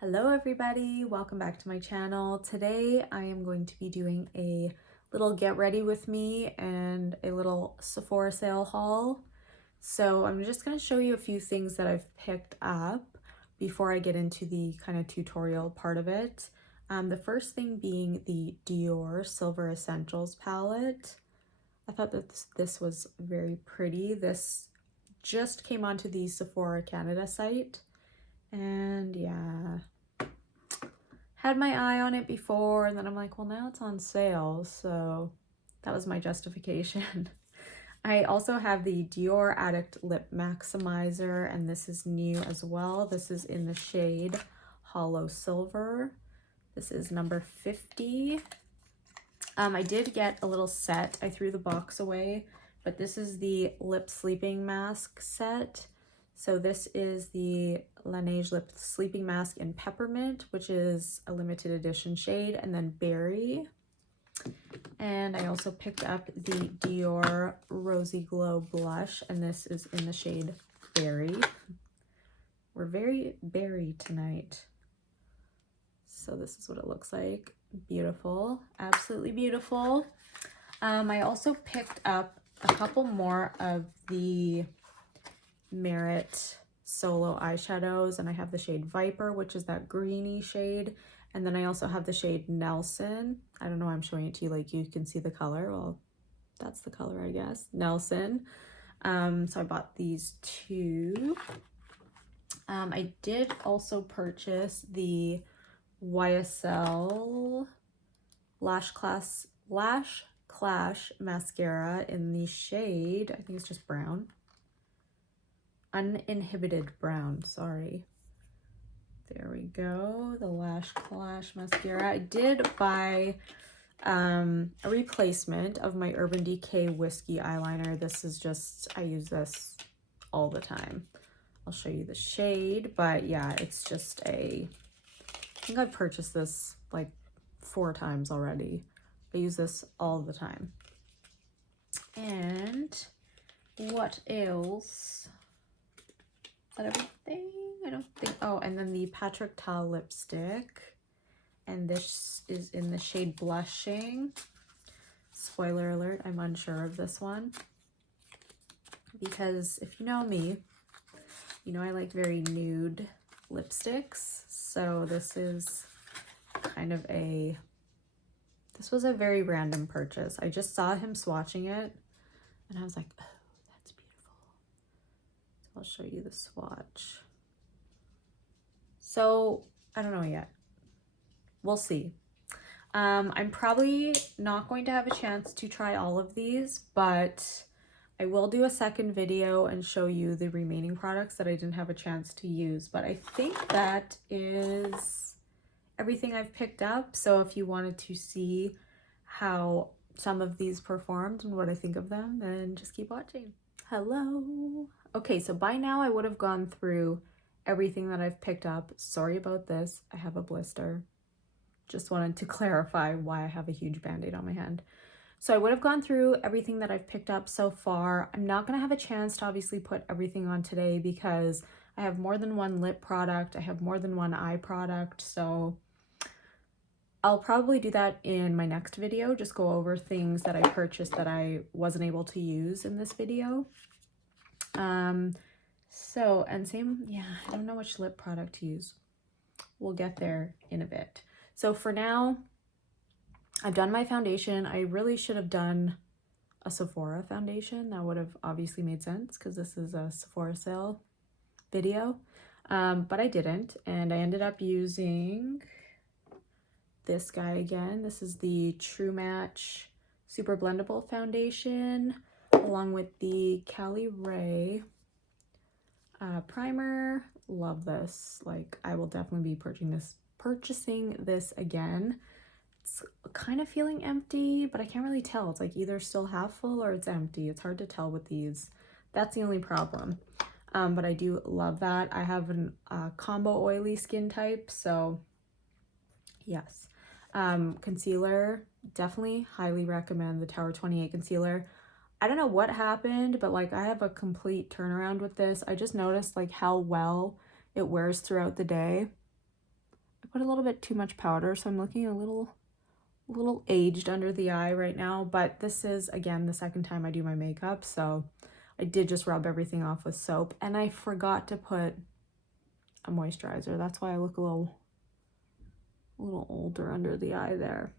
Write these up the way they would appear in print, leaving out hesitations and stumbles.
Hello everybody, welcome back to my channel. Today I am going to be doing a little get ready with me and a little Sephora sale haul. So I'm just going to show you a few things that I've picked up before I get into the kind of tutorial part of it. The first thing being the Dior Silver Essentials palette. I thought that this was very pretty. This just came onto the Sephora Canada site. And yeah, had my eye on it before, and then I'm like, well, now it's on sale, so that was my justification. I also have the Dior Addict Lip Maximizer, and this is new as well. This is in the shade Hollow Silver. This is number 50. I did get a little set. I threw the box away, but this is the lip sleeping mask set. So this is the Laneige Lip Sleeping Mask in Peppermint, which is a limited edition shade, and then Berry. And I also picked up the Dior Rosy Glow Blush, and this is in the shade Berry. We're very berry tonight. So this is what it looks like. Beautiful, absolutely beautiful. I also picked up a couple more of the Merit Solo eyeshadows, and I have the shade Viper, which is that greeny shade, and then I also have the shade Nelson. I don't know why I'm showing it to you like you can see the color. Well, that's the color, I guess. Nelson. So I bought these two. I did also purchase the YSL Lash Clash mascara in the shade, I think it's just brown. Uninhibited brown, sorry. There we go, the Lash Clash mascara. I did buy a replacement of my Urban Decay Whiskey eyeliner. This is just, I use this all the time. I'll show you the shade, but yeah, it's just I think I've purchased this like 4 times already. I use this all the time. And what else? Is that everything? I don't think. Oh, and then the Patrick Ta lipstick. And this is in the shade Blushing. Spoiler alert, I'm unsure of this one. Because if you know me, you know I like very nude lipsticks. So this is kind of this was a very random purchase. I just saw him swatching it and I was like, oh, that's beautiful. So I'll show you the swatch. So I don't know yet. We'll see. I'm probably not going to have a chance to try all of these, but I will do a second video and show you the remaining products that I didn't have a chance to use. But I think that is everything I've picked up. So if you wanted to see how some of these performed and what I think of them, then just keep watching. Hello. Okay, so by now I would have gone through everything that I've picked up. Sorry about this. I have a blister. Just wanted to clarify why I have a huge band-aid on my hand. So I would have gone through everything that I've picked up so far. I'm not gonna have a chance to obviously put everything on today because I have more than one lip product. I have more than one eye product. So I'll probably do that in my next video. Just go over things that I purchased that I wasn't able to use in this video. So, and same, yeah, I don't know which lip product to use. We'll get there in a bit. So for now, I've done my foundation. I really should have done a Sephora foundation. That would have obviously made sense because this is a Sephora sale video, but I didn't. And I ended up using this guy again. This is the True Match Super Blendable Foundation along with the Caliray primer. Love this. Like, I will definitely be purchasing this again. It's kind of feeling empty, but I can't really tell. It's like either still half full or it's empty. It's hard to tell with these. That's the only problem. But I do love that. I have a combo oily skin type, so yes. Concealer, definitely highly recommend the Tower 28 concealer. I don't know what happened, but like I have a complete turnaround with this. I just noticed like how well it wears throughout the day. I put a little bit too much powder, so I'm looking a little aged under the eye right now, but this is, again, the second time I do my makeup, so I did just rub everything off with soap, and I forgot to put a moisturizer. That's why I look a little older under the eye there.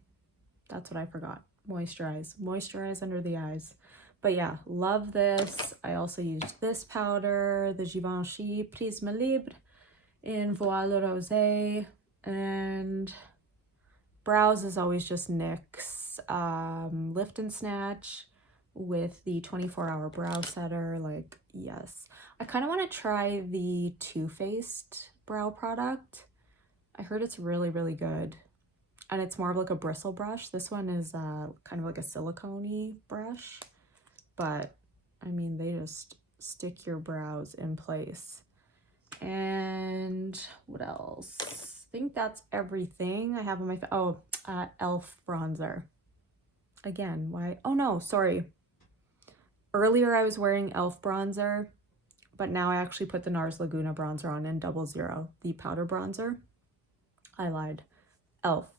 That's what I forgot. Moisturize under the eyes. But yeah, love this. I also used this powder, the Givenchy Prisme Libre in Voile Rosé, and brows is always just NYX Lift and Snatch with the 24-hour brow setter. Like, yes. I kind of want to try the Too Faced brow product. I heard it's really, really good. And it's more of like a bristle brush. This one is kind of like a silicone-y brush. But, I mean, they just stick your brows in place. And what else? I think that's everything I have on my e.l.f. bronzer. Again, why? Oh no, sorry. Earlier I was wearing e.l.f. bronzer, but now I actually put the Nars Laguna bronzer on in 00, the powder bronzer. I lied. e.l.f.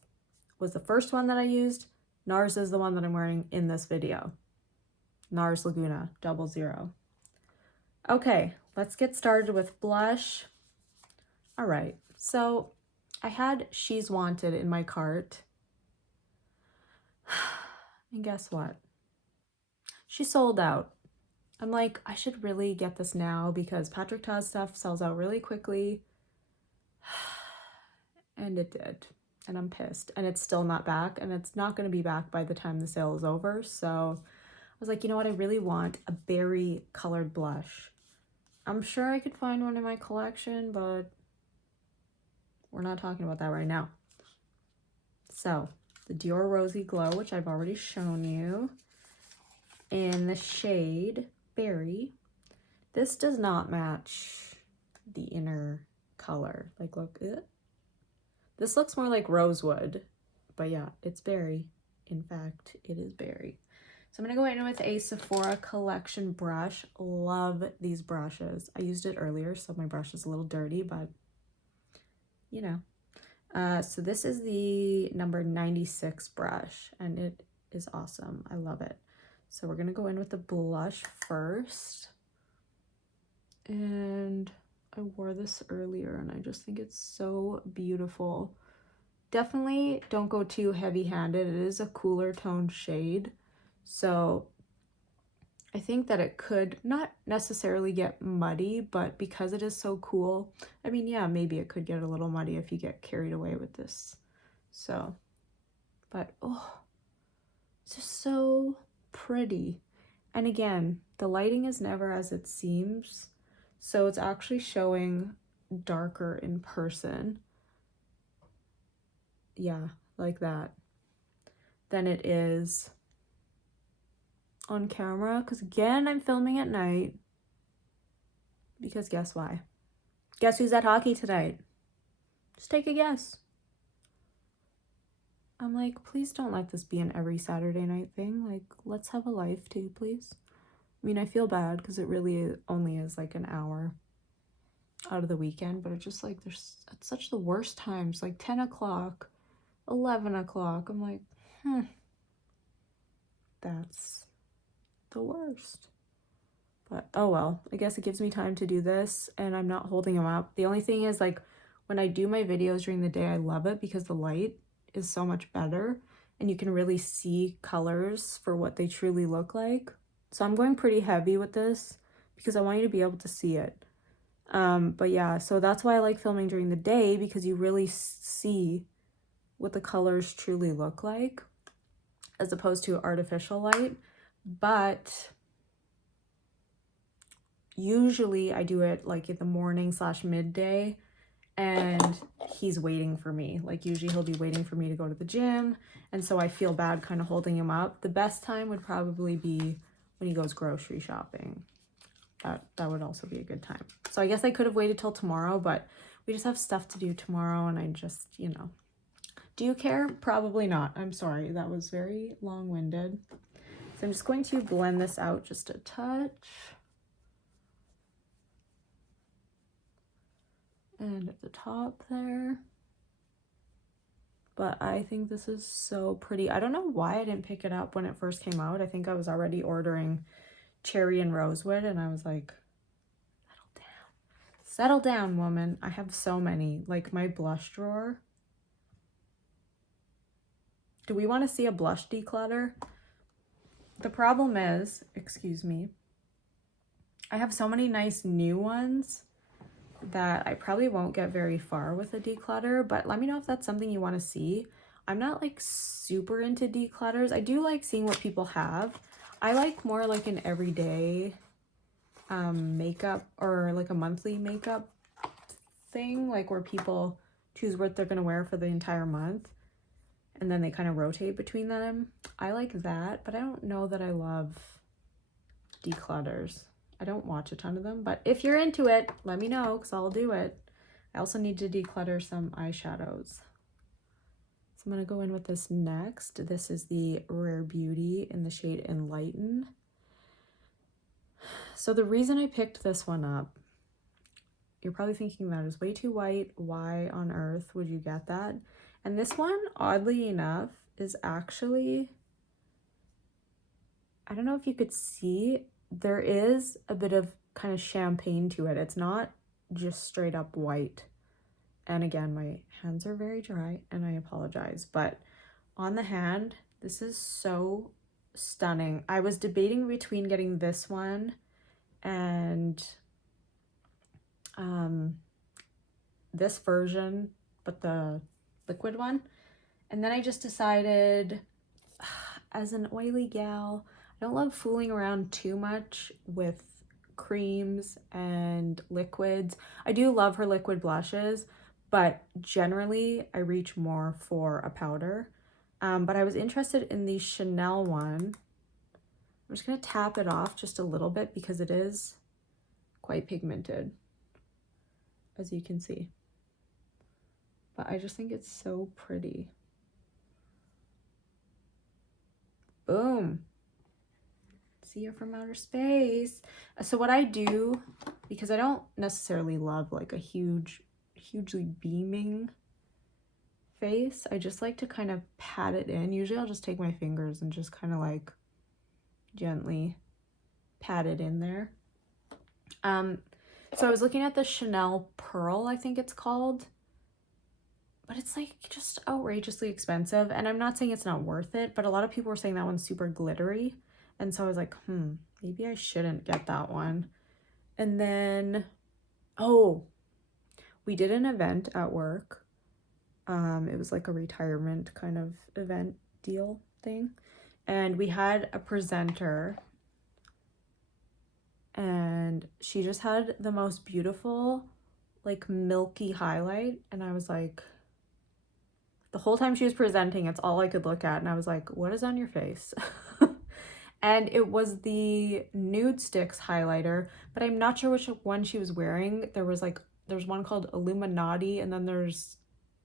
was the first one that I used. Nars is the one that I'm wearing in this video. Nars Laguna 00. Okay, let's get started with blush. All right, so I had She's Wanted in my cart. And guess what? She sold out. I'm like, I should really get this now because Patrick Ta's stuff sells out really quickly. And it did. And I'm pissed. And it's still not back. And it's not going to be back by the time the sale is over. So I was like, you know what? I really want a berry colored blush. I'm sure I could find one in my collection, but we're not talking about that right now. So the Dior Rosy Glow, which I've already shown you, in the shade Berry. This does not match the inner color. Like, look, this looks more like rosewood, but yeah, it's berry. In fact, it is berry. So I'm gonna go in with a Sephora collection brush. Love these brushes. I used it earlier, so my brush is a little dirty, but you know. So this is the number 96 brush, and it is awesome. I love it. So we're gonna go in with the blush first. And I wore this earlier, and I just think it's so beautiful. Definitely don't go too heavy-handed. It is a cooler toned shade. So I think that it could not necessarily get muddy, but because it is so cool, I mean, yeah, maybe it could get a little muddy if you get carried away with this. So, but oh, it's just so pretty. And again, the lighting is never as it seems. So it's actually showing darker in person. Yeah, like that. Than it is on camera. Because again, I'm filming at night. Because guess why? Guess who's at hockey tonight? Just take a guess. I'm like, please don't let this be an every Saturday night thing. Like, let's have a life too, please. I mean, I feel bad because it really only is like an hour out of the weekend, but it's just like, it's such the worst times, like 10 o'clock, 11 o'clock. I'm like, that's the worst. But oh well, I guess it gives me time to do this, and I'm not holding them up. The only thing is, like, when I do my videos during the day, I love it because the light is so much better and you can really see colors for what they truly look like. So I'm going pretty heavy with this because I want you to be able to see it. But yeah, so that's why I like filming during the day, because you really see what the colors truly look like as opposed to artificial light. But usually I do it like in the morning / midday, and he's waiting for me. Like, usually he'll be waiting for me to go to the gym, and so I feel bad kind of holding him up. The best time would probably be when he goes grocery shopping. That would also be a good time. So I guess I could have waited till tomorrow, but we just have stuff to do tomorrow, and I just, you know. Do you care? Probably not. I'm sorry. That was very long-winded. So I'm just going to blend this out just a touch. And at the top there. but I think this is so pretty. I don't know why I didn't pick it up when it first came out. I think I was already ordering Cherry and Rosewood, and I was like, settle down, woman. I have so many. Like my blush drawer. Do we want to see a blush declutter? The problem is, excuse me, I have so many nice new ones that I probably won't get very far with a declutter, but let me know if that's something you want to see. I'm not like super into declutters. I do like seeing what people have. I like more like an everyday makeup, or like a monthly makeup thing, like where people choose what they're going to wear for the entire month and then they kind of rotate between them. I like that, but I don't know that I love declutters. I don't watch a ton of them, but if you're into it, let me know because I'll do it. I also need to declutter some eyeshadows. So I'm going to go in with this next. This is the Rare Beauty in the shade Enlighten. So the reason I picked this one up, you're probably thinking that is way too white. Why on earth would you get that? And this one, oddly enough, is actually, I don't know if you could see, there is a bit of kind of champagne to it. It's not just straight up white. And again, my hands are very dry and I apologize, but on the hand, this is so stunning. I was debating between getting this one and this version, but the liquid one. And then I just decided, as an oily gal, I don't love fooling around too much with creams and liquids. I do love her liquid blushes, but generally I reach more for a powder. But I was interested in the Chanel one. I'm just going to tap it off just a little bit because it is quite pigmented, as you can see. But I just think it's so pretty. Boom. See you from outer space. So what I do, because I don't necessarily love like a hugely beaming face, I just like to kind of pat it in. Usually I'll just take my fingers and just kind of like gently pat it in there. So I was looking at the Chanel Pearl, I think it's called, but it's like just outrageously expensive. And I'm not saying it's not worth it, but a lot of people were saying that one's super glittery. And so I was like, maybe I shouldn't get that one. And then, oh, we did an event at work. It was like a retirement kind of event deal thing. And we had a presenter. And she just had the most beautiful, like milky highlight. And I was like, the whole time she was presenting, it's all I could look at. And I was like, what is on your face? And it was the Nude Sticks highlighter, but I'm not sure which one she was wearing. There's one called Illuminati, and then there's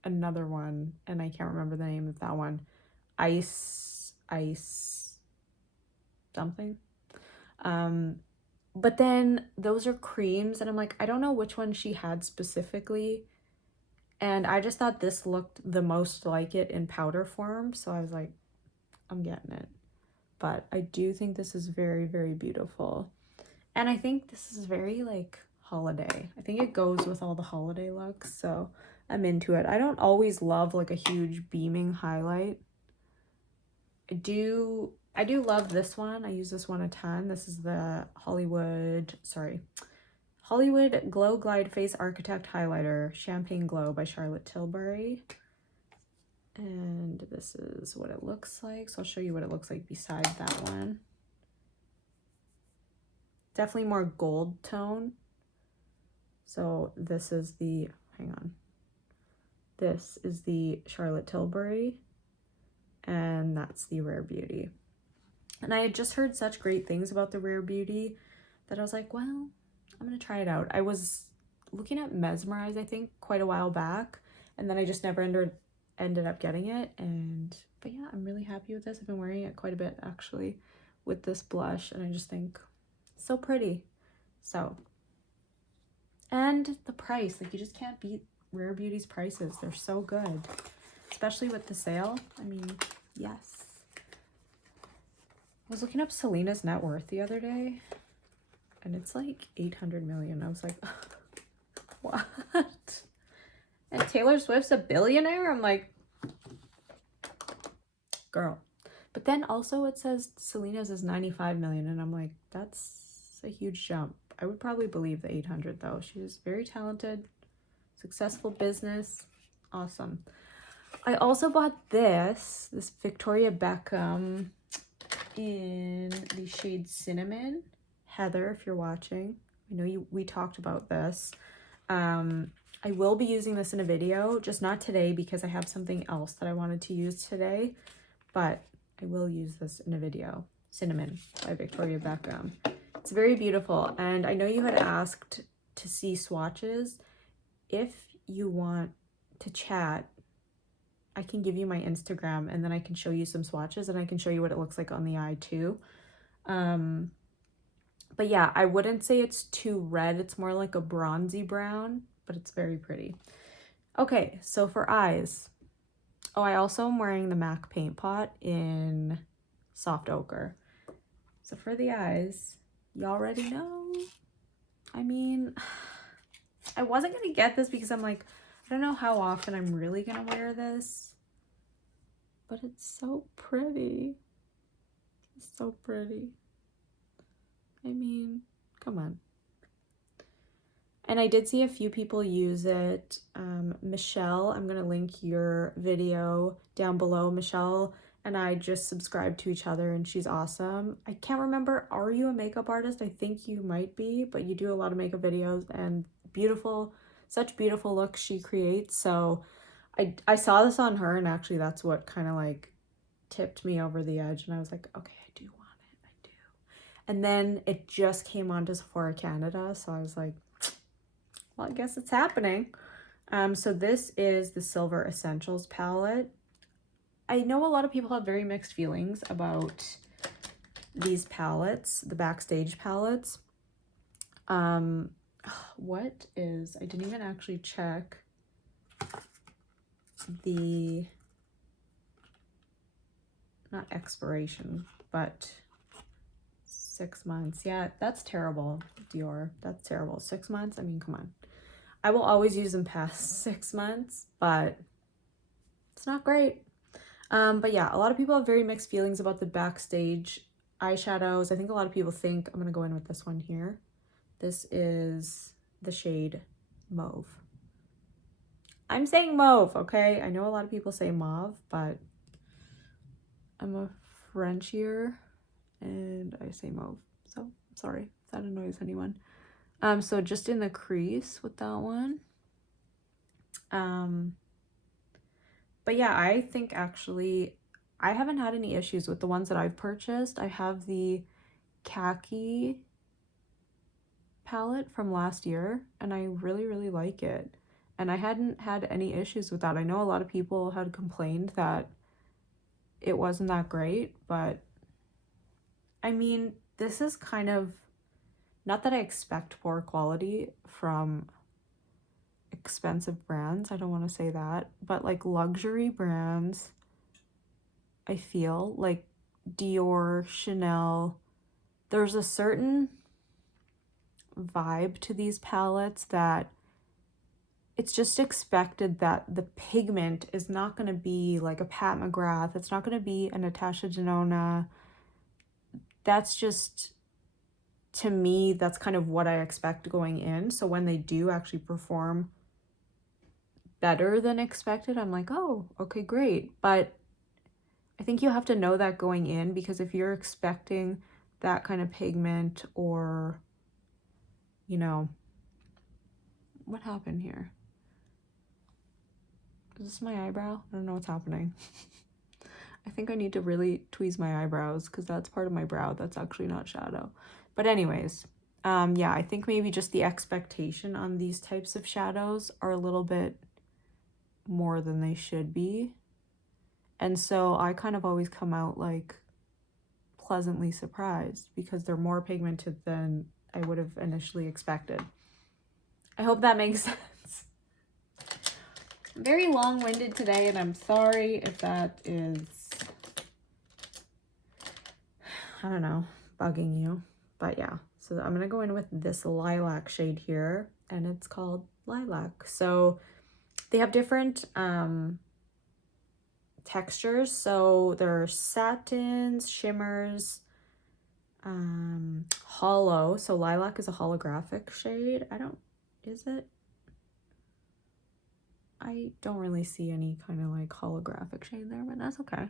another one, and I can't remember the name of that one. Ice something. But then those are creams, and I'm like, I don't know which one she had specifically. And I just thought this looked the most like it in powder form. So I was like, I'm getting it. But I do think this is very, very beautiful. And I think this is very like holiday. I think it goes with all the holiday looks. So I'm into it. I don't always love like a huge beaming highlight. I do love this one. I use this one a ton. This is the Hollywood Glow Glide Face Architect Highlighter Champagne Glow by Charlotte Tilbury. And this is what it looks like. So I'll show you what it looks like beside that one. Definitely more gold tone. So this is the, this is the Charlotte Tilbury, and that's the Rare Beauty. And I had just heard such great things about the Rare Beauty that I was like, well, I'm gonna try it out. I was looking at Mesmerize, I think, quite a while back, and then I just never ended up getting it. But yeah, I'm really happy with this. I've been wearing it quite a bit actually with this blush, and I just think it's so pretty. So, and the price, like you just can't beat Rare Beauty's prices. They're so good. especially with the sale. I mean, yes. I was looking up Selena's net worth the other day, and it's like 800 million. I was like, what? And Taylor Swift's a billionaire? I'm like, girl. But then also it says Selena's is 95 million, and I'm like, that's a huge jump. I would probably believe the 800 though. She's very talented, successful business. Awesome. I also bought this Victoria Beckham in the shade Cinnamon. Heather, if you're watching, I know we talked about this. I will be using this in a video, just not today because I have something else that I wanted to use today, but I will use this in a video. Cinnamon by Victoria Beckham. It's very beautiful, and I know you had asked to see swatches. If you want to chat, I can give you my Instagram, and then I can show you some swatches, and I can show you what it looks like on the eye too. But yeah, I wouldn't say it's too red. It's more like a bronzy brown, but it's very pretty. Okay, so for eyes. Oh, I also am wearing the MAC paint pot in Soft Ochre. So for the eyes, you already know. I mean, I wasn't going to get this because I'm like, I don't know how often I'm really going to wear this. But it's so pretty. It's so pretty. I mean, come on. And I did see a few people use it. Michelle, I'm going to link your video down below. Michelle and I just subscribed to each other, and she's awesome. I can't remember, are you a makeup artist? I think you might be, but you do a lot of makeup videos, and beautiful, such beautiful looks she creates. So I saw this on her, and actually that's what kind of like tipped me over the edge, and I was like, okay, I do want it, I do. And then it just came onto Sephora Canada, so I was like, well, I guess it's happening. So this is the Silver Essentials palette. I know a lot of people have very mixed feelings about these palettes, the Backstage palettes. What is, I didn't even actually check the, not expiration, but 6 months. Yeah, that's terrible, Dior. That's terrible. 6 months? I mean, come on. I will always use them past 6 months, but it's not great. But yeah, a lot of people have very mixed feelings about the Backstage eyeshadows. I think a lot of people think, I'm going to go in with this one here. This is the shade Mauve. I'm saying mauve, okay? I know a lot of people say mauve, but I'm a Frenchier and I say mauve. So, sorry if that annoys anyone. So just in the crease with that one. But yeah, I think actually I haven't had any issues with the ones that I've purchased. I have the khaki palette from last year, and I really, really like it. And I hadn't had any issues with that. I know a lot of people had complained that it wasn't that great, but I mean, this is kind of, not that I expect poor quality from expensive brands, I don't want to say that, but like luxury brands, I feel like Dior, Chanel, there's a certain vibe to these palettes that it's just expected that the pigment is not going to be like a Pat McGrath, it's not going to be a Natasha Denona. That's just, to me, that's kind of what I expect going in. So when they do actually perform better than expected, I'm like, oh, okay, great. But I think you have to know that going in, because if you're expecting that kind of pigment, or, you know, what happened here? Is this my eyebrow? I don't know what's happening. I think I need to really tweeze my eyebrows, because that's part of my brow. That's actually not shadow. But anyways, yeah, I think maybe just the expectation on these types of shadows are a little bit more than they should be. And so I kind of always come out like pleasantly surprised, because they're more pigmented than I would have initially expected. I hope that makes sense. I'm very long-winded today, and I'm sorry if that is, I don't know, bugging you. But yeah, so I'm gonna go in with this lilac shade here, and it's called Lilac. So they have different textures. So there are satins, shimmers, hollow. So Lilac is a holographic shade. Is it? I don't really see any kind of like holographic shade there, but that's okay.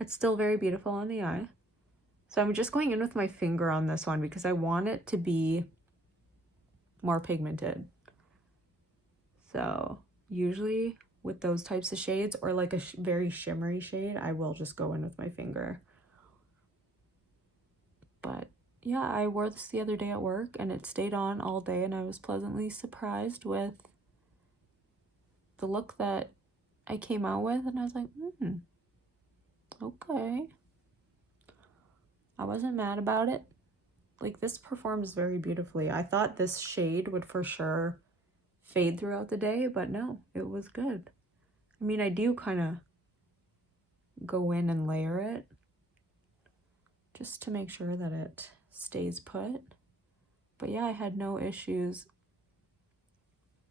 It's still very beautiful on the eye. So I'm just going in with my finger on this one because I want it to be more pigmented. So usually with those types of shades, or like a very shimmery shade, I will just go in with my finger. But yeah, I wore this the other day at work and it stayed on all day, and I was pleasantly surprised with the look that I came out with, and I was like, okay. I wasn't mad about it. Like, this performs very beautifully. I thought this shade would for sure fade throughout the day, but no, it was good. I mean, I do kind of go in and layer it just to make sure that it stays put. But yeah, I had no issues.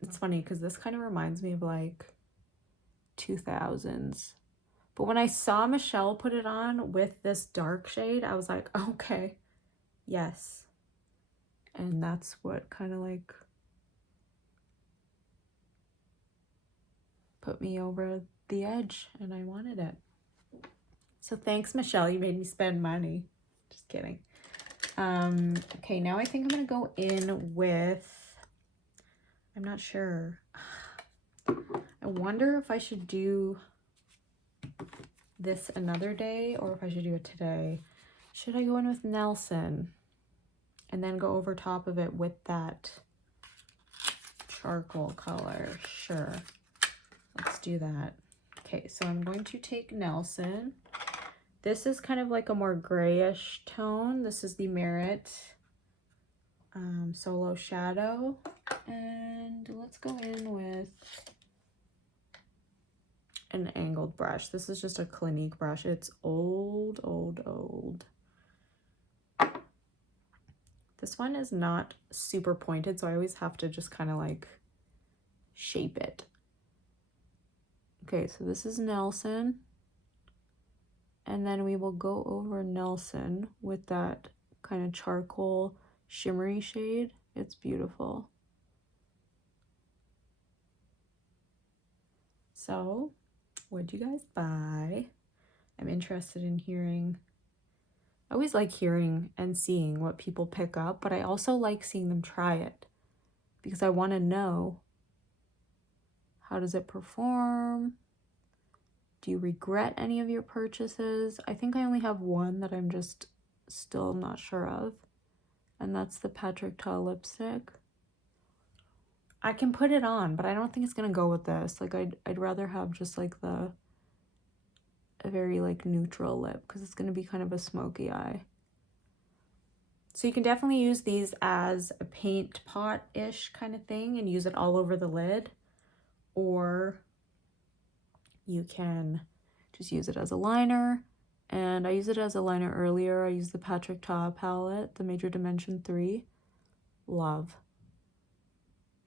It's funny because this kind of reminds me of like 2000s. But when I saw Michelle put it on with this dark shade, I was like, okay, yes. And that's what kind of like put me over the edge, and I wanted it. So thanks, Michelle. You made me spend money. Just kidding. Okay, now I think I'm gonna go in with, I'm not sure. I wonder if I should do this another day or if I should do it today. Should I go in with Nelson and then go over top of it with that charcoal color? Sure, let's do that. Okay, so I'm going to take Nelson. This is kind of like a more grayish tone. This is the Merit Solo Shadow. And let's go in with an angled brush. This is just a Clinique brush. It's old, old, old. This one is not super pointed, so I always have to just kind of like shape it. Okay, so this is Nelson. And then we will go over Nelson with that kind of charcoal shimmery shade. It's beautiful. So, what'd you guys buy? I'm interested in hearing. I always like hearing and seeing what people pick up, but I also like seeing them try it because I want to know, how does it perform? Do you regret any of your purchases? I think I only have one that I'm just still not sure of, and that's the Patrick Ta lipstick. I can put it on, but I don't think it's gonna go with this. Like, I'd rather have just like a very like neutral lip because it's gonna be kind of a smoky eye. So you can definitely use these as a paint pot-ish kind of thing and use it all over the lid, or you can just use it as a liner. And I used it as a liner earlier. I used the Patrick Ta palette, the Major Dimension 3. Love.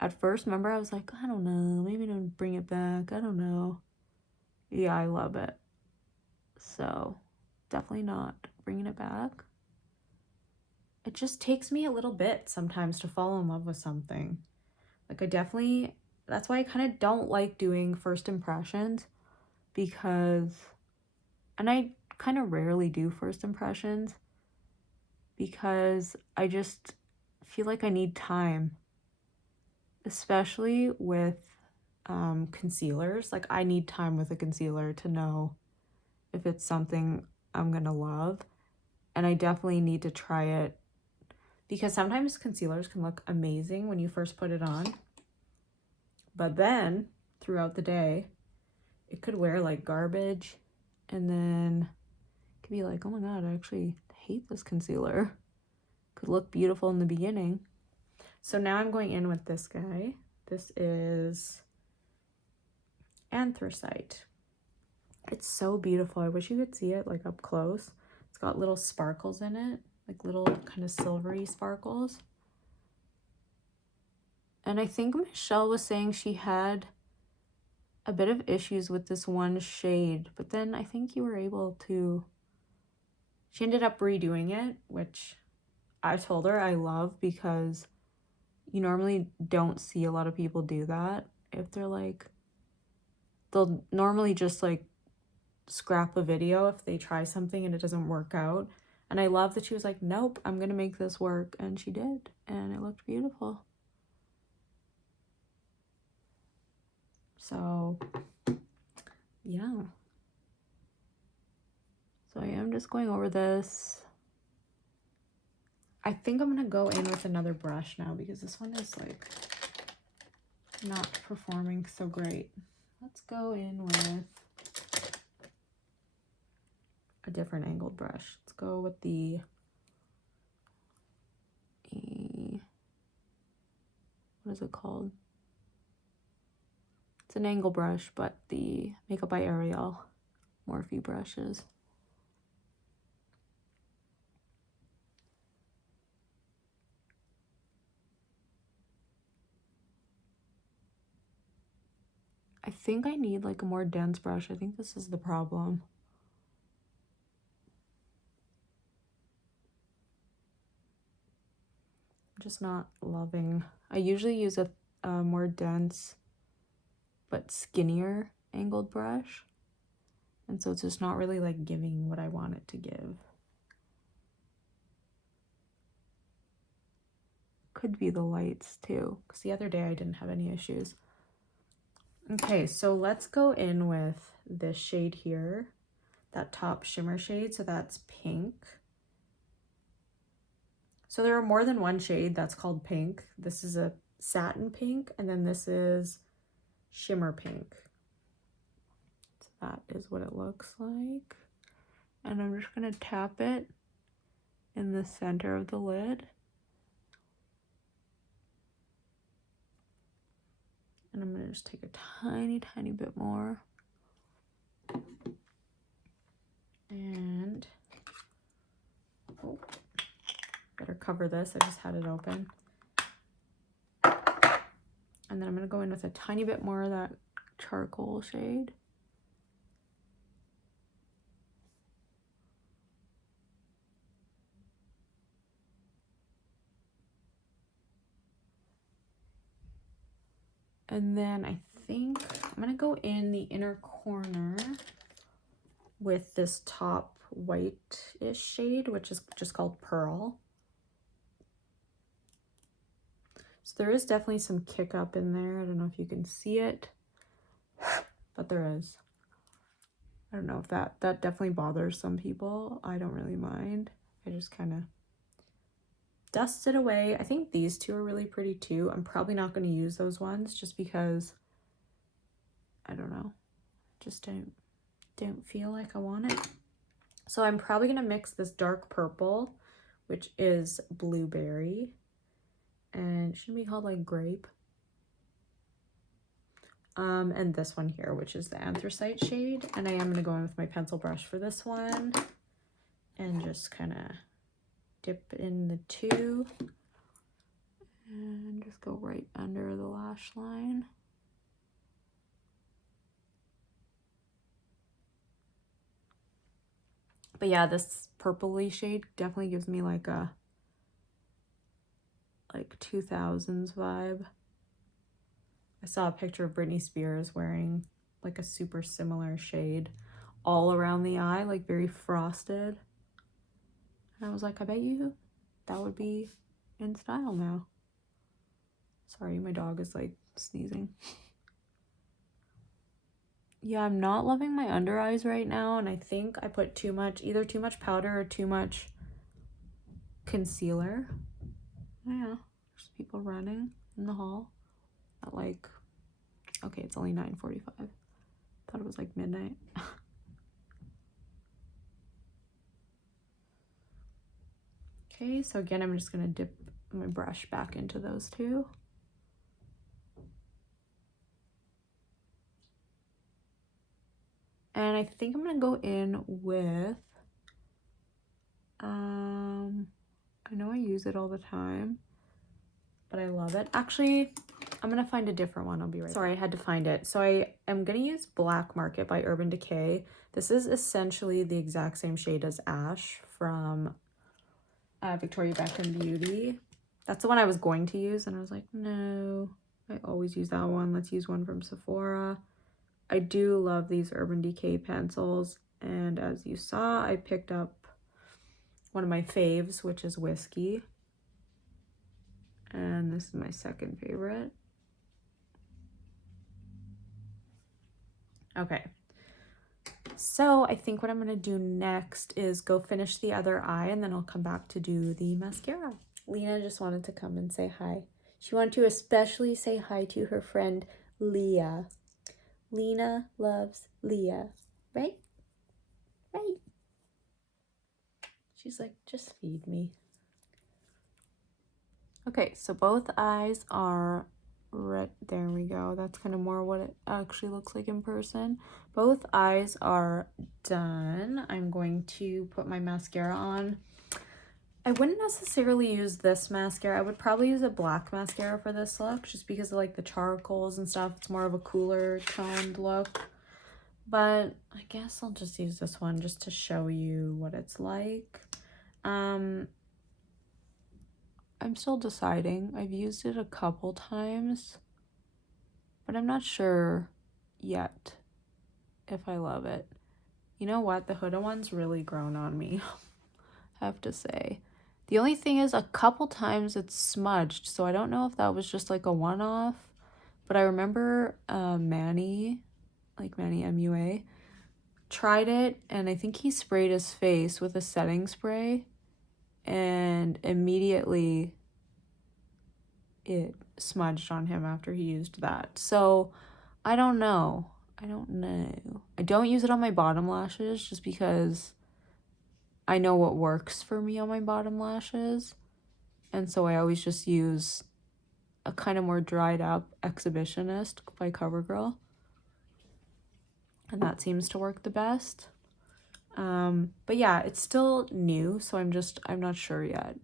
At first, remember, I was like, I don't know, maybe don't bring it back. I don't know. Yeah, I love it. So definitely not bringing it back. It just takes me a little bit sometimes to fall in love with something. Like, that's why I kind of don't like doing first impressions, because, and I kind of rarely do first impressions because I just feel like I need time, especially with concealers. Like, I need time with a concealer to know if it's something I'm gonna love, and I definitely need to try it, because sometimes concealers can look amazing when you first put it on, but then throughout the day it could wear like garbage, and then it could be like, oh my god, I actually hate this concealer. Could look beautiful in the beginning. So now I'm going in with this guy. This is Anthracite. It's so beautiful. I wish you could see it like up close. It's got little sparkles in it, like little kind of silvery sparkles. And I think Michelle was saying she had a bit of issues with this one shade, but then I think you were able to, she ended up redoing it, which I told her I love, because you normally don't see a lot of people do that. If they're like, they'll normally just like scrap a video if they try something and it doesn't work out. And I love that she was like, nope, I'm gonna make this work, and she did, and it looked beautiful. So yeah, so I am just going over this. I think I'm gonna go in with another brush now because this one is like not performing so great. Let's go in with a different angled brush. Let's go with the what is it called? It's an angle brush, but the Makeup by Ariel Morphe brushes. I think I need like a more dense brush. I think this is the problem. I'm just not loving. I usually use a more dense but skinnier angled brush, and so it's just not really like giving what I want it to give. Could be the lights too, because the other day I didn't have any issues. Okay, so let's go in with this shade here, that top shimmer shade. So that's pink. So there are more than one shade that's called pink. This is a satin pink, and then this is shimmer pink. So that is what it looks like. And I'm just gonna tap it in the center of the lid. And I'm gonna just take a tiny, tiny bit more. And, oh, better cover this, I just had it open. And then I'm gonna go in with a tiny bit more of that charcoal shade. And then I think I'm gonna go in the inner corner with this top white-ish shade, which is just called Pearl. So there is definitely some kick up in there. I don't know if you can see it, but there is. I don't know if that definitely bothers some people. I don't really mind. I just kind of dust it away. I think these two are really pretty too. I'm probably not going to use those ones just because, I don't know, just don't feel like I want it. So I'm probably going to mix this dark purple, which is blueberry, and it should be called like grape. And this one here, which is the anthracite shade. And I am going to go in with my pencil brush for this one and just kind of dip in the two and just go right under the lash line. But yeah, this purpley shade definitely gives me like a 2000s vibe. I saw a picture of Britney Spears wearing like a super similar shade all around the eye, like very frosted. And I was like, I bet you that would be in style now. Sorry, my dog is like sneezing. Yeah, I'm not loving my under eyes right now, and I think I put too much, either too much powder or too much concealer. Yeah, there's people running in the hall at like, okay, it's only 9:45. Thought it was like midnight. Okay, so again, I'm just gonna dip my brush back into those two. And I think I'm gonna go in with, I know I use it all the time, but I love it. Actually, I'm gonna find a different one. I'll be right back. Sorry, I had to find it. So I am gonna use Black Market by Urban Decay. This is essentially the exact same shade as Ash from Victoria Beckham Beauty. That's the one I was going to use, and I was like, no, I always use that one. Let's use one from Sephora. I do love these Urban Decay pencils, and as you saw, I picked up one of my faves, which is Whiskey. And this is my second favorite. Okay. So I think what I'm going to do next is go finish the other eye, and then I'll come back to do the mascara. Lena just wanted to come and say hi. She wanted to especially say hi to her friend Leah. Lena loves Leah, right? Right. She's like, just feed me. Okay, so both eyes are right. There we go. That's kind of more what it actually looks like in person. Both eyes are done. I'm going to put my mascara on. I wouldn't necessarily use this mascara. I would probably use a black mascara for this look, just because of like the charcoals and stuff. It's more of a cooler toned look. But I guess I'll just use this one just to show you what it's like. I'm still deciding. I've used it a couple times, but I'm not sure yet if I love it. You know what? The Huda one's really grown on me, I have to say. The only thing is a couple times it's smudged, so I don't know if that was just like a one-off, but I remember Manny, like Manny MUA, tried it, and I think he sprayed his face with a setting spray, and immediately it smudged on him after he used that. So I don't know. I don't use it on my bottom lashes just because I know what works for me on my bottom lashes. And so I always just use a kind of more dried up Exhibitionist by Covergirl. And that seems to work the best. But yeah, it's still new, so I'm not sure yet.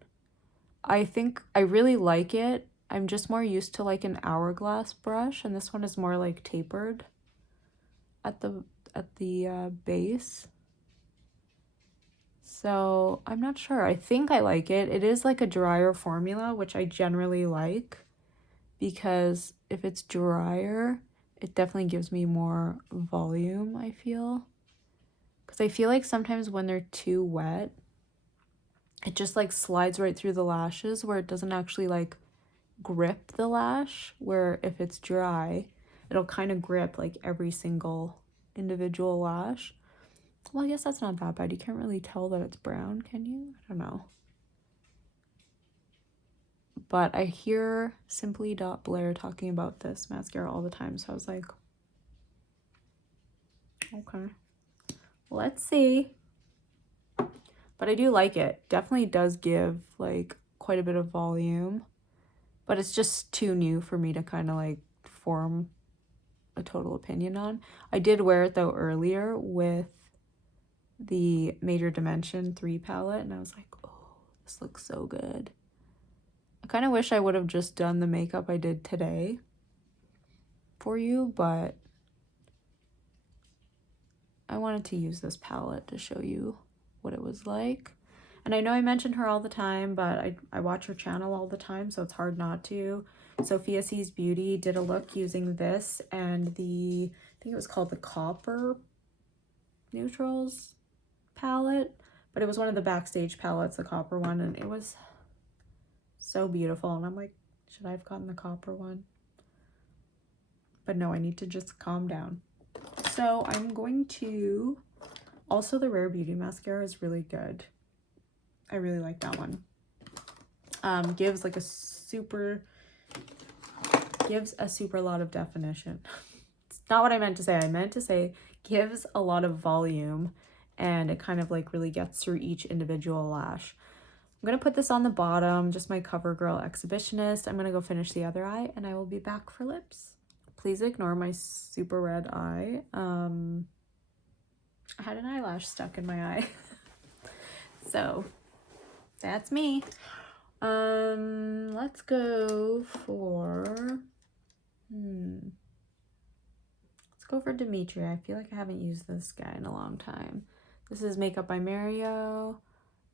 I think I really like it. I'm just more used to like an hourglass brush, and this one is more like tapered at the base. So I'm not sure. I think I like it. It is like a drier formula, which I generally like, because if it's drier, it definitely gives me more volume, I feel. Because I feel like sometimes when they're too wet, it just like slides right through the lashes where it doesn't actually like grip the lash, where if it's dry, it'll kind of grip like every single individual lash. Well, I guess that's not that bad. You can't really tell that it's brown, can you? I don't know. But I hear Simply Blair talking about this mascara all the time, so I was like, okay, let's see. But I do like it. Definitely does give like quite a bit of volume, but it's just too new for me to kind of like form a total opinion on. I did wear it though earlier with the Major Dimension 3 palette, and I was like, oh, this looks so good. I kind of wish I would have just done the makeup I did today for you, but I wanted to use this palette to show you what it was like. And I know I mention her all the time, but I watch her channel all the time, so it's hard not to. Sophia Sees Beauty did a look using this and I think it was called the Copper Neutrals palette, but it was one of the Backstage palettes, the copper one, and it was so beautiful. And I'm like, should I have gotten the copper one? But no, I need to just calm down. So I'm going to, also the Rare Beauty mascara is really good. I really like that one. Gives a super lot of definition. It's not what I meant to say. I meant to say gives a lot of volume, and it kind of like really gets through each individual lash. I'm going to put this on the bottom, just my Covergirl Exhibitionist. I'm going to go finish the other eye, and I will be back for lips. Please ignore my super red eye. I had an eyelash stuck in my eye. So that's me. Let's go for let's go for Dimitri. I feel like I haven't used this guy in a long time. This is Makeup by Mario.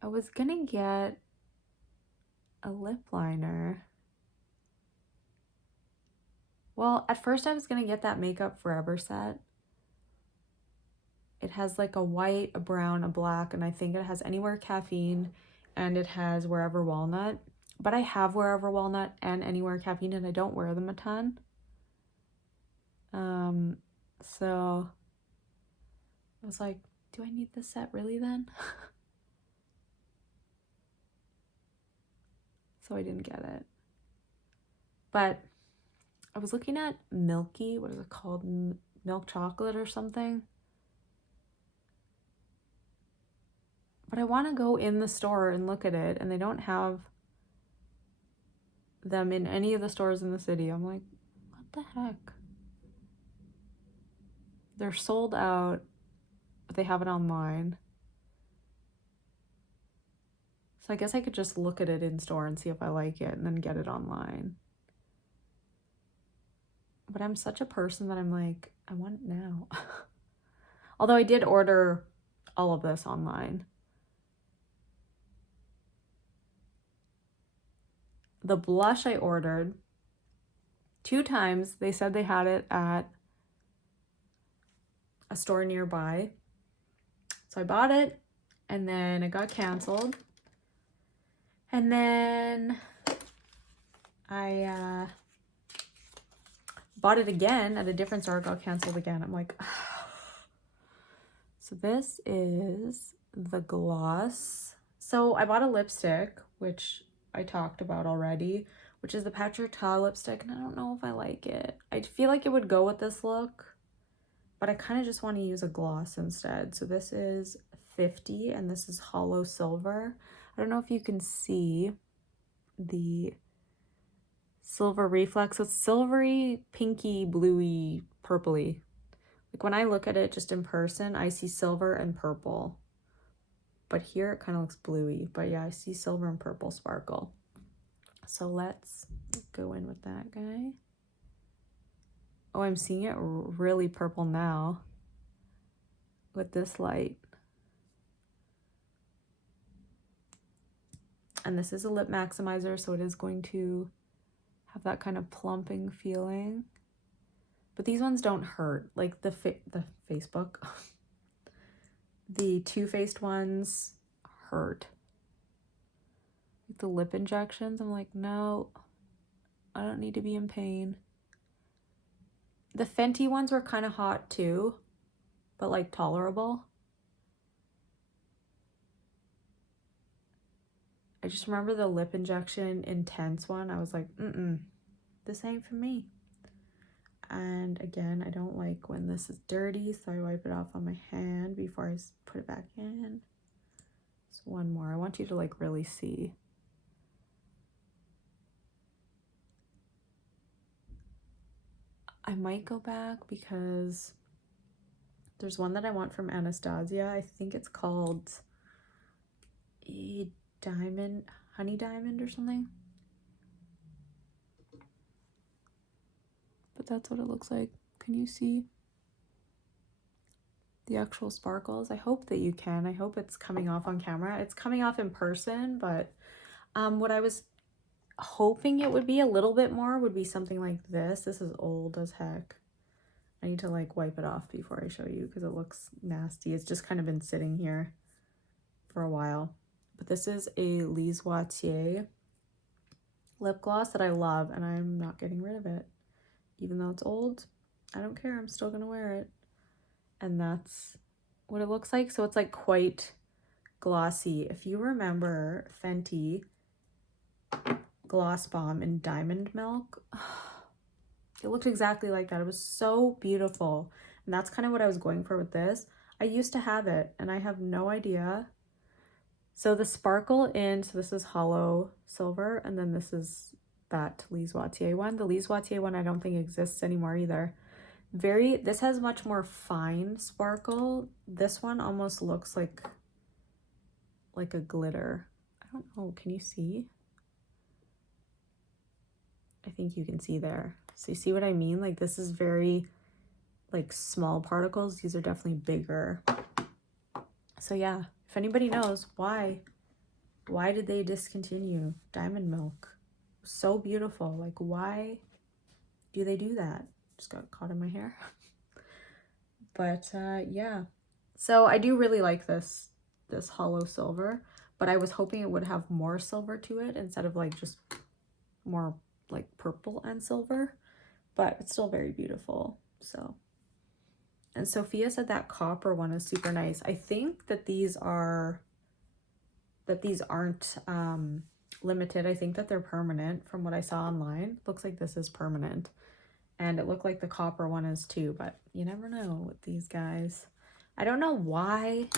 I was gonna get a lip liner. Well, at first I was gonna get that Makeup Forever set. It has like a white, a brown, a black, and I think it has Anywhere Caffeine, and it has Wherever Walnut. But I have Wherever Walnut and Anywhere Caffeine, and I don't wear them a ton. So I was like, do I need this set really then? So I didn't get it. But I was looking at Milky, what is it called? Milk chocolate or something. But I want to go in the store and look at it, and they don't have them in any of the stores in the city. I'm like, what the heck? They're sold out, but they have it online. So I guess I could just look at it in store and see if I like it and then get it online. But I'm such a person that I'm like, I want it now. Although I did order all of this online. The blush I ordered 2 times. They said they had it at a store nearby. So I bought it, and then it got canceled. And then I bought it again at a different store. It got canceled again. I'm like, so this is the gloss. So I bought a lipstick, which I talked about already, which is the Patrick Ta lipstick, and I don't know if I like it. I feel like it would go with this look, but I kind of just want to use a gloss instead. So this is 50, and this is Hollow Silver. I don't know if you can see the silver reflex. It's silvery, pinky, bluey, purpley. Like when I look at it just in person, I see silver and purple. But here it kind of looks bluey. But yeah, I see silver and purple sparkle. So let's go in with that guy. Oh, I'm seeing it really purple now with this light. And this is a lip maximizer, so it is going to have that kind of plumping feeling. But these ones don't hurt. Like the Facebook, the Too Faced ones hurt. Like the lip injections, I'm like, no, I don't need to be in pain. The Fenty ones were kind of hot too, but like tolerable. I just remember the lip injection intense one. I was like, this ain't for me. And again, I don't like when this is dirty, so I wipe it off on my hand before I put it back in. So one more. I want you to like really see. I might go back because there's one that I want from Anastasia. I think it's called Diamond, Honey Diamond or something. But that's what it looks like. Can you see the actual sparkles? I hope that you can. I hope it's coming off on camera. It's coming off in person, but what I was hoping it would be a little bit more would be something like this. This is old as heck. I need to like wipe it off before I show you because it looks nasty. It's just kind of been sitting here for a while. But this is a Lise Watier lip gloss that I love, and I'm not getting rid of it. Even though it's old, I don't care. I'm still going to wear it. And that's what it looks like. So it's like quite glossy. If you remember Fenty Gloss Bomb in Diamond Milk, it looked exactly like that. It was so beautiful. And that's kind of what I was going for with this. I used to have it, and I have no idea. So the sparkle in, so this is Hollow Silver, and then this is that Lise Watier one. The Lise Watier one I don't think exists anymore either. This has much more fine sparkle. This one almost looks like a glitter. I don't know, can you see? I think you can see there. So you see what I mean? Like this is very like small particles. These are definitely bigger. So yeah, if anybody knows why did they discontinue Diamond Milk? So beautiful. Like why do they do that? Just got caught in my hair. But yeah. So I do really like this hollow silver, but I was hoping it would have more silver to it instead of like just more like purple and silver, but it's still very beautiful. So, and Sophia said that copper one is super nice. I think that these aren't limited. I think that they're permanent from what I saw online. Looks like this is permanent, and it looked like the copper one is too, but you never know with these guys. I don't know why,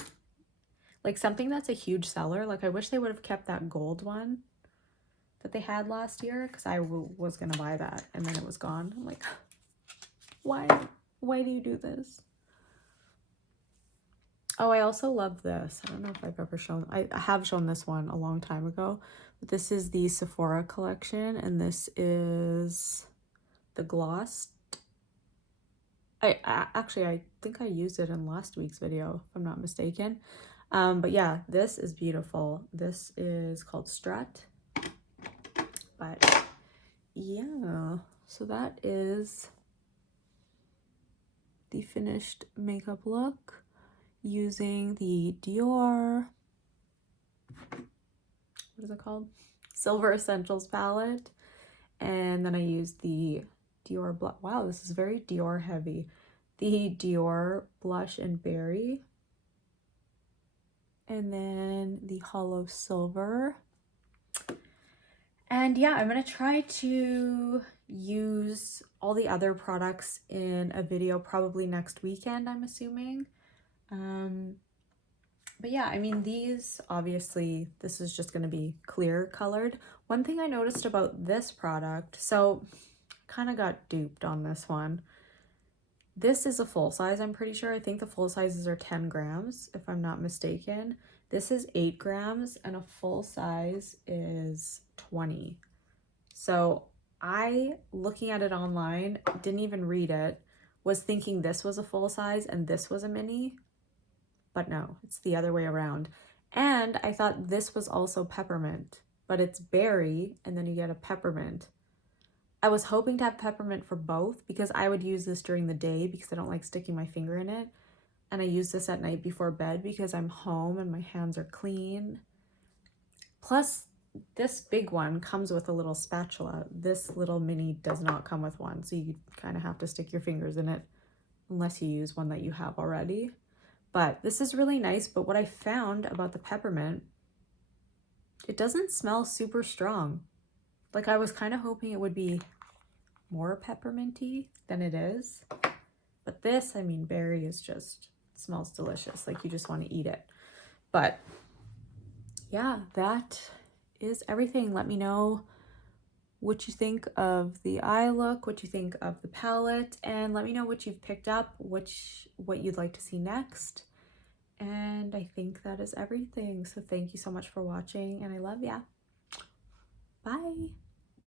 like something that's a huge seller, like I wish they would have kept that gold one that they had last year, because I was gonna buy that and then it was gone. I'm like, why do you do this? Oh, I also love this. I don't know if I've ever shown, I have shown this one a long time ago, but this is the Sephora collection, and this is the gloss. I think I used it in last week's video, if I'm not mistaken. But yeah, this is beautiful. This is called Strut. But yeah, so that is the finished makeup look using the Dior, what is it called? Silver Essentials palette. And then I used the Dior blush. Wow, this is very Dior heavy. The Dior blush in Berry. And then the hollow silver. And yeah, I'm going to try to use all the other products in a video probably next weekend, I'm assuming. But yeah, I mean, these, obviously, this is just going to be clear colored. One thing I noticed about this product, so kind of got duped on this one. This is a full size, I'm pretty sure. I think the full sizes are 10 grams, if I'm not mistaken. This is 8 grams, and a full size is 20. So I, looking at it online, didn't even read it, was thinking this was a full size and this was a mini. But no, it's the other way around. And I thought this was also peppermint, but it's berry, and then you get a peppermint. I was hoping to have peppermint for both because I would use this during the day because I don't like sticking my finger in it. And I use this at night before bed because I'm home and my hands are clean. Plus, this big one comes with a little spatula. This little mini does not come with one, so you kind of have to stick your fingers in it unless you use one that you have already. But this is really nice, but what I found about the peppermint, it doesn't smell super strong. Like I was kind of hoping it would be more pepperminty than it is. But this, I mean, berry is just, smells delicious. Like you just want to eat it. But yeah, that is everything. Let me know what you think of the eye look, what you think of the palette, and let me know what you've picked up, what you'd like to see next. And I think that is everything. So thank you so much for watching, and I love ya. Bye.